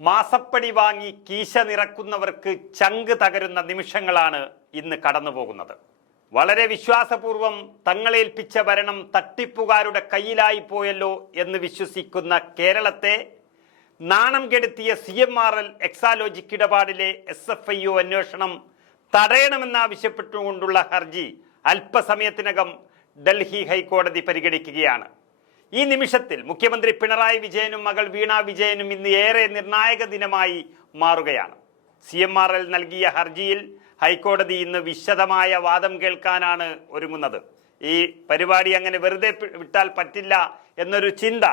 മാസപ്പടി വാങ്ങി കീശ നിറക്കുന്നവർക്ക് ചങ്ക് തകരുന്ന നിമിഷങ്ങളാണ് ഇന്ന് കടന്നുപോകുന്നത്. വളരെ വിശ്വാസപൂർവം തങ്ങളേൽപ്പിച്ച ഭരണം തട്ടിപ്പുകാരുടെ കയ്യിലായി പോയല്ലോ എന്ന് വിശ്വസിക്കുന്ന കേരളത്തെ നാണം കെടുത്തിയ C M R L Exalogic ഇടപാടിലെ S F I O അന്വേഷണം തടയണമെന്നാവശ്യപ്പെട്ടുകൊണ്ടുള്ള ഹർജി അല്പസമയത്തിനകം ഡൽഹി ഹൈക്കോടതി പരിഗണിക്കുകയാണ്. ഈ നിമിഷത്തിൽ മുഖ്യമന്ത്രി പിണറായി വിജയനും മകൾ വീണ വിജയനും ഇന്ന് ഏറെ നിർണായക ദിനമായി മാറുകയാണ്. സി എം ആർ എൽ നൽകിയ ഹർജിയിൽ ഹൈക്കോടതി ഇന്ന് വിശദമായ വാദം കേൾക്കാനാണ് ഒരുങ്ങുന്നത്. ഈ പരിപാടി അങ്ങനെ വെറുതെ വിട്ടാൽ പറ്റില്ല എന്നൊരു ചിന്ത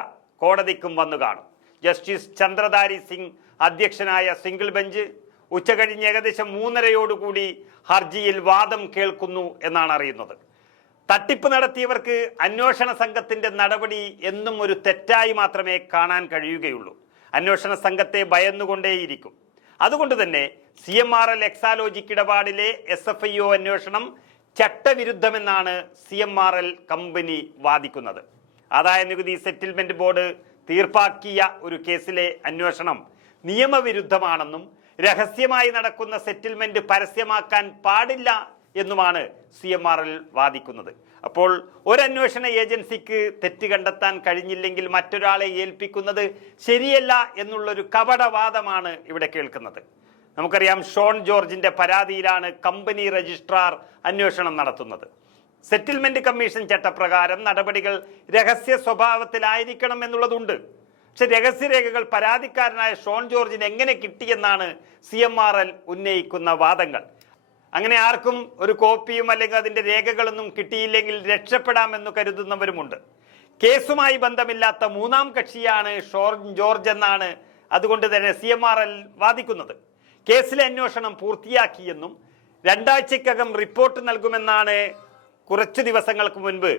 കോടതിക്കും വന്നു കാണും. ജസ്റ്റിസ് ചന്ദ്രധാരി സിംഗ് അധ്യക്ഷനായ സിംഗിൾ ബെഞ്ച് ഉച്ചകഴിഞ്ഞ് ഏകദേശം മൂന്നരയോടുകൂടി ഹർജിയിൽ വാദം കേൾക്കുന്നു എന്നാണ് അറിയുന്നത്. തട്ടിപ്പ് നടത്തിയവർക്ക് അന്വേഷണ സംഘത്തിന്റെ നടപടി എന്നും ഒരു തെറ്റായി മാത്രമേ കാണാൻ കഴിയുകയുള്ളൂ. അന്വേഷണ സംഘത്തെ ഭയന്നുകൊണ്ടേയിരിക്കും. അതുകൊണ്ട് തന്നെ C M R L Exalogic ഇടപാടിലെ S F I O അന്വേഷണം ചട്ടവിരുദ്ധമെന്നാണ് C M R L company വാദിക്കുന്നത്. ആദായ നികുതി സെറ്റിൽമെന്റ് ബോർഡ് തീർപ്പാക്കിയ ഒരു കേസിലെ അന്വേഷണം നിയമവിരുദ്ധമാണെന്നും രഹസ്യമായി നടക്കുന്ന സെറ്റിൽമെന്റ് പരസ്യമാക്കാൻ പാടില്ല എന്നുമാണ് സി എം ആർ എൽ വാദിക്കുന്നത്. അപ്പോൾ ഒരന്വേഷണ ഏജൻസിക്ക് തെറ്റ് കണ്ടെത്താൻ കഴിഞ്ഞില്ലെങ്കിൽ മറ്റൊരാളെ ഏൽപ്പിക്കുന്നത് ശരിയല്ല എന്നുള്ളൊരു കപടവാദമാണ് ഇവിടെ കേൾക്കുന്നത്. നമുക്കറിയാം ഷോൺ ജോർജിന്റെ പരാതിയിലാണ് കമ്പനി രജിസ്ട്രാർ അന്വേഷണം നടത്തുന്നത്. സെറ്റിൽമെന്റ് കമ്മീഷൻ ചട്ടപ്രകാരം നടപടികൾ രഹസ്യ സ്വഭാവത്തിലായിരിക്കണം എന്നുള്ളതുണ്ട്. പക്ഷെ രഹസ്യരേഖകൾ പരാതിക്കാരനായ ഷോൺ ജോർജിന് എങ്ങനെ കിട്ടിയെന്നാണ് സി എം ആർ എൽ ഉന്നയിക്കുന്ന വാദങ്ങൾ. അങ്ങനെ ആർക്കും ഒരു കോപ്പിയും അല്ലെങ്കിൽ അതിന്റെ രേഖകളൊന്നും കിട്ടിയില്ലെങ്കിൽ രക്ഷപ്പെടാമെന്ന് കരുതുന്നവരുമുണ്ട്. കേസുമായി ബന്ധമില്ലാത്ത മൂന്നാം കക്ഷിയാണ് ഷോർജ് ജോർജ് എന്നാണ് അതുകൊണ്ട് തന്നെ സി എം ആർ എൽ വാദിക്കുന്നത്. കേസിലെ അന്വേഷണം പൂർത്തിയാക്കിയെന്നും രണ്ടാഴ്ചക്കകം റിപ്പോർട്ട് നൽകുമെന്നാണ് കുറച്ച് ദിവസങ്ങൾക്ക് മുൻപ്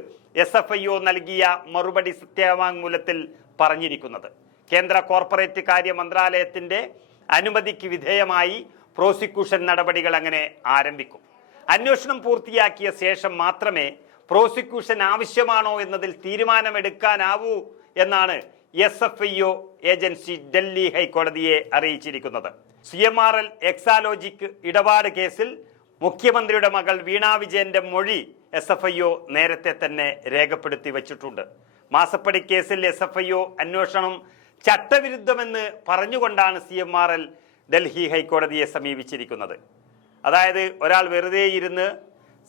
എസ് എഫ് ഐ ഒ നൽകിയ മറുപടി സത്യവാങ്മൂലത്തിൽ പറഞ്ഞിരിക്കുന്നത്. കേന്ദ്ര കോർപ്പറേറ്റ് കാര്യ മന്ത്രാലയത്തിന്റെ അനുമതിക്ക് വിധേയമായി പ്രോസിക്യൂഷൻ നടപടികൾ അങ്ങനെ ആരംഭിക്കും. അന്വേഷണം പൂർത്തിയാക്കിയ ശേഷം മാത്രമേ പ്രോസിക്യൂഷൻ ആവശ്യമാണോ എന്നതിൽ തീരുമാനമെടുക്കാനാവൂ എന്നാണ് S F I O agency Delhi ഹൈക്കോടതിയെ അറിയിച്ചിരിക്കുന്നത്. C M R L Exalogic ഇടപാട് കേസിൽ മുഖ്യമന്ത്രിയുടെ മകൾ വീണ വിജയന്റെ മൊഴി എസ് എഫ് ഐ ഒ നേരത്തെ തന്നെ രേഖപ്പെടുത്തി വച്ചിട്ടുണ്ട്. മാസപ്പടി കേസിൽ എസ് എഫ് ഐ ഒ അന്വേഷണം ചട്ടവിരുദ്ധമെന്ന് പറഞ്ഞുകൊണ്ടാണ് C M R L Delhi ഹൈക്കോടതിയെ സമീപിച്ചിരിക്കുന്നത്. അതായത് ഒരാൾ വെറുതെ ഇരുന്ന്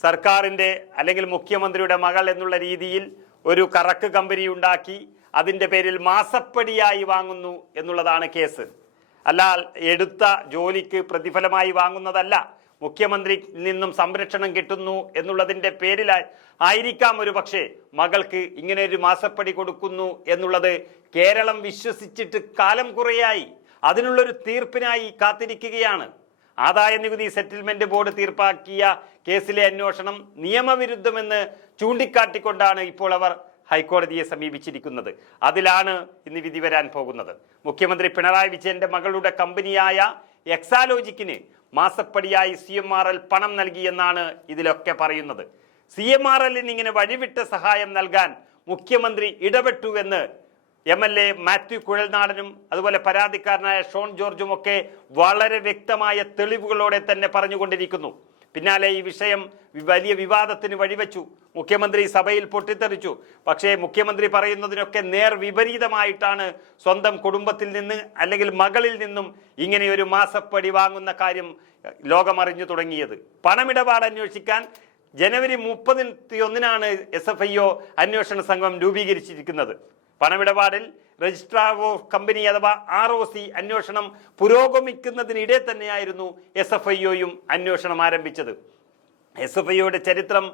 സർക്കാരിന്റെ അല്ലെങ്കിൽ മുഖ്യമന്ത്രിയുടെ മകൾ എന്നുള്ള രീതിയിൽ ഒരു കറക്ക് കമ്പനി ഉണ്ടാക്കി അതിന്റെ പേരിൽ മാസപ്പടിയായി വാങ്ങുന്നു എന്നുള്ളതാണ് കേസ്. അല്ല എടുത്ത ജോലിക്ക് പ്രതിഫലമായി വാങ്ങുന്നതല്ല മുഖ്യമന്ത്രി നിന്നും സംരക്ഷണം കിട്ടുന്നു എന്നുള്ളതിന്റെ പേരിൽ ആയിരിക്കാം ഒരു പക്ഷേ മകൾക്ക് ഇങ്ങനെ ഒരു മാസപ്പടി കൊടുക്കുന്നു എന്നുള്ളത് കേരളം വിശ്വസിച്ചിട്ട് കാലം കുറയായി. അതിനുള്ളൊരു തീർപ്പിനായി കാത്തിരിക്കുകയാണ്. ആദായ നികുതി സെറ്റിൽമെന്റ് ബോർഡ് തീർപ്പാക്കിയ കേസിലെ അന്വേഷണം നിയമവിരുദ്ധമെന്ന് ചൂണ്ടിക്കാട്ടിക്കൊണ്ടാണ് ഇപ്പോൾ അവർ ഹൈക്കോടതിയെ സമീപിച്ചിരിക്കുന്നത്. അതിലാണ് ഇന്ന് വിധി വരാൻ പോകുന്നത്. മുഖ്യമന്ത്രി പിണറായി വിജയന്റെ മകളുടെ കമ്പനിയായ എക്സാലോജിക്കിന് മാസപ്പടിയായി സി എം ആർ എൽ പണം നൽകിയെന്നാണ് ഇതിലൊക്കെ പറയുന്നത്. സി എം ആർ എല്ലിന് ഇങ്ങനെ വഴിവിട്ട സഹായം നൽകാൻ മുഖ്യമന്ത്രി ഇടപെട്ടു എന്ന് എം എൽ എ മാത്യു കുഴൽനാടനും അതുപോലെ പരാതിക്കാരനായ ഷോൺ ജോർജും ഒക്കെ വളരെ വ്യക്തമായ തെളിവുകളോടെ തന്നെ പറഞ്ഞുകൊണ്ടിരിക്കുന്നു. പിന്നാലെ ഈ വിഷയം വലിയ വിവാദത്തിന് വഴിവെച്ചു. മുഖ്യമന്ത്രി സഭയിൽ പൊട്ടിത്തെറിച്ചു. പക്ഷേ മുഖ്യമന്ത്രി പറയുന്നതിനൊക്കെ നേർ വിപരീതമായിട്ടാണ് സ്വന്തം കുടുംബത്തിൽ നിന്ന് അല്ലെങ്കിൽ മകളിൽ നിന്നും ഇങ്ങനെയൊരു മാസപ്പടി വാങ്ങുന്ന കാര്യം ലോകമറിഞ്ഞു തുടങ്ങിയത്. പണമിടപാട് അന്വേഷിക്കാൻ ജനുവരി മുപ്പത്തി ഒന്നിനാണ് എസ് എഫ് ഐ ഒ അന്വേഷണ സംഘം രൂപീകരിച്ചിരിക്കുന്നത്. പണമിടപാടിൽ രജിസ്ട്രാർ ഓഫ് കമ്പനി അഥവാ ആർ ഒ സി അന്വേഷണം പുരോഗമിക്കുന്നതിനിടെ തന്നെയായിരുന്നു എസ് എഫ് ഐ ഒയും അന്വേഷണം ആരംഭിച്ചത്. എസ് എഫ് ഐയുടെ ചരിത്രം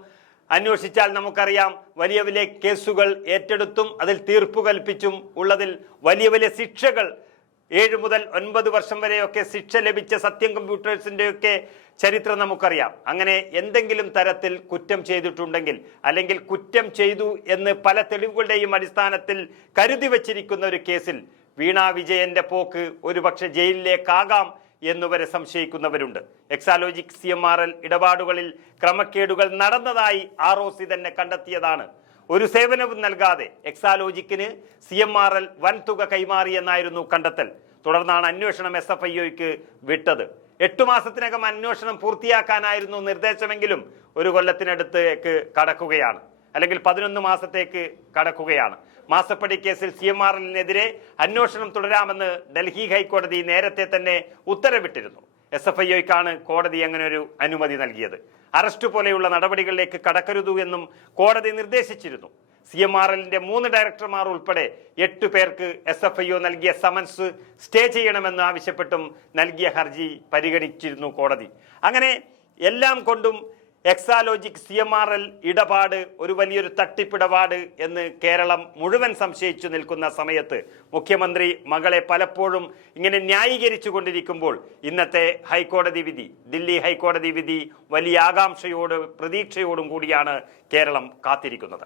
അന്വേഷിച്ചാൽ നമുക്കറിയാം വലിയ വലിയ കേസുകൾ ഏറ്റെടുത്തും അതിൽ തീർപ്പ് കൽപ്പിച്ചും ഉള്ളതിൽ വലിയ വലിയ ശിക്ഷകൾ ഏഴ് മുതൽ ഒൻപത് വർഷം വരെയൊക്കെ ശിക്ഷ ലഭിച്ച സത്യം കമ്പ്യൂട്ടേഴ്സിന്റെയൊക്കെ ചരിത്രം നമുക്കറിയാം. അങ്ങനെ എന്തെങ്കിലും തരത്തിൽ കുറ്റം ചെയ്തിട്ടുണ്ടെങ്കിൽ അല്ലെങ്കിൽ കുറ്റം ചെയ്തു എന്ന് പല തെളിവുകളുടെയും അടിസ്ഥാനത്തിൽ കരുതി വച്ചിരിക്കുന്ന ഒരു കേസിൽ വീണ വിജയന്റെ പോക്ക് ഒരുപക്ഷെ ജയിലിലേക്കാകാം എന്നുവരെ സംശയിക്കുന്നവരുണ്ട്. Exalogic C M R L ഇടപാടുകളിൽ ക്രമക്കേടുകൾ നടന്നതായി ആർ ഒ സി തന്നെ കണ്ടെത്തിയതാണ്. ഒരു സേവനവും നൽകാതെ എക്സാലോജിക്കിന് സി എം ആർ എൽ വൻതുക കൈമാറിയെന്നായിരുന്നു കണ്ടെത്തൽ. തുടർന്നാണ് അന്വേഷണം എസ് എഫ് ഐ വിട്ടത്. എട്ടു മാസത്തിനകം അന്വേഷണം പൂർത്തിയാക്കാനായിരുന്നു നിർദ്ദേശമെങ്കിലും ഒരു കൊല്ലത്തിനടുത്തേക്ക് കടക്കുകയാണ്. അല്ലെങ്കിൽ പതിനൊന്ന് മാസത്തേക്ക് കടക്കുകയാണ്. മാസപ്പടി കേസിൽ സി എം ആർ എല്ലിനെതിരെ അന്വേഷണം തുടരാമെന്ന് ഡൽഹി ഹൈക്കോടതി നേരത്തെ തന്നെ ഉത്തരവിട്ടിരുന്നു. എസ് എഫ് ഐ ഒക്കാണ് കോടതി അങ്ങനെ ഒരു അനുമതി നൽകിയത്. അറസ്റ്റ് പോലെയുള്ള നടപടികളിലേക്ക് കടക്കരുതു എന്നും കോടതി നിർദ്ദേശിച്ചിരുന്നു. സി എം ആർ എല്ലിന്റെ മൂന്ന് ഡയറക്ടർമാർ ഉൾപ്പെടെ എട്ട് പേർക്ക് എസ് എഫ് ഐ ഒ നൽകിയ സമൻസ് സ്റ്റേ ചെയ്യണമെന്ന് ആവശ്യപ്പെട്ടും നൽകിയ ഹർജി പരിഗണിച്ചിരുന്നു കോടതി. അങ്ങനെ എല്ലാം കൊണ്ടും Exalogic C M R L ഇടപാട് ഒരു വലിയൊരു തട്ടിപ്പിടപാട് എന്ന് കേരളം മുഴുവൻ സംശയിച്ചു നിൽക്കുന്ന സമയത്ത് മുഖ്യമന്ത്രി മകളെ പലപ്പോഴും ഇങ്ങനെ ന്യായീകരിച്ചു കൊണ്ടിരിക്കുമ്പോൾ ഇന്നത്തെ ഹൈക്കോടതി വിധി ദില്ലി ഹൈക്കോടതി വിധി വലിയ ആകാംക്ഷയോട് പ്രതീക്ഷയോടും കൂടിയാണ് കേരളം കാത്തിരിക്കുന്നത്.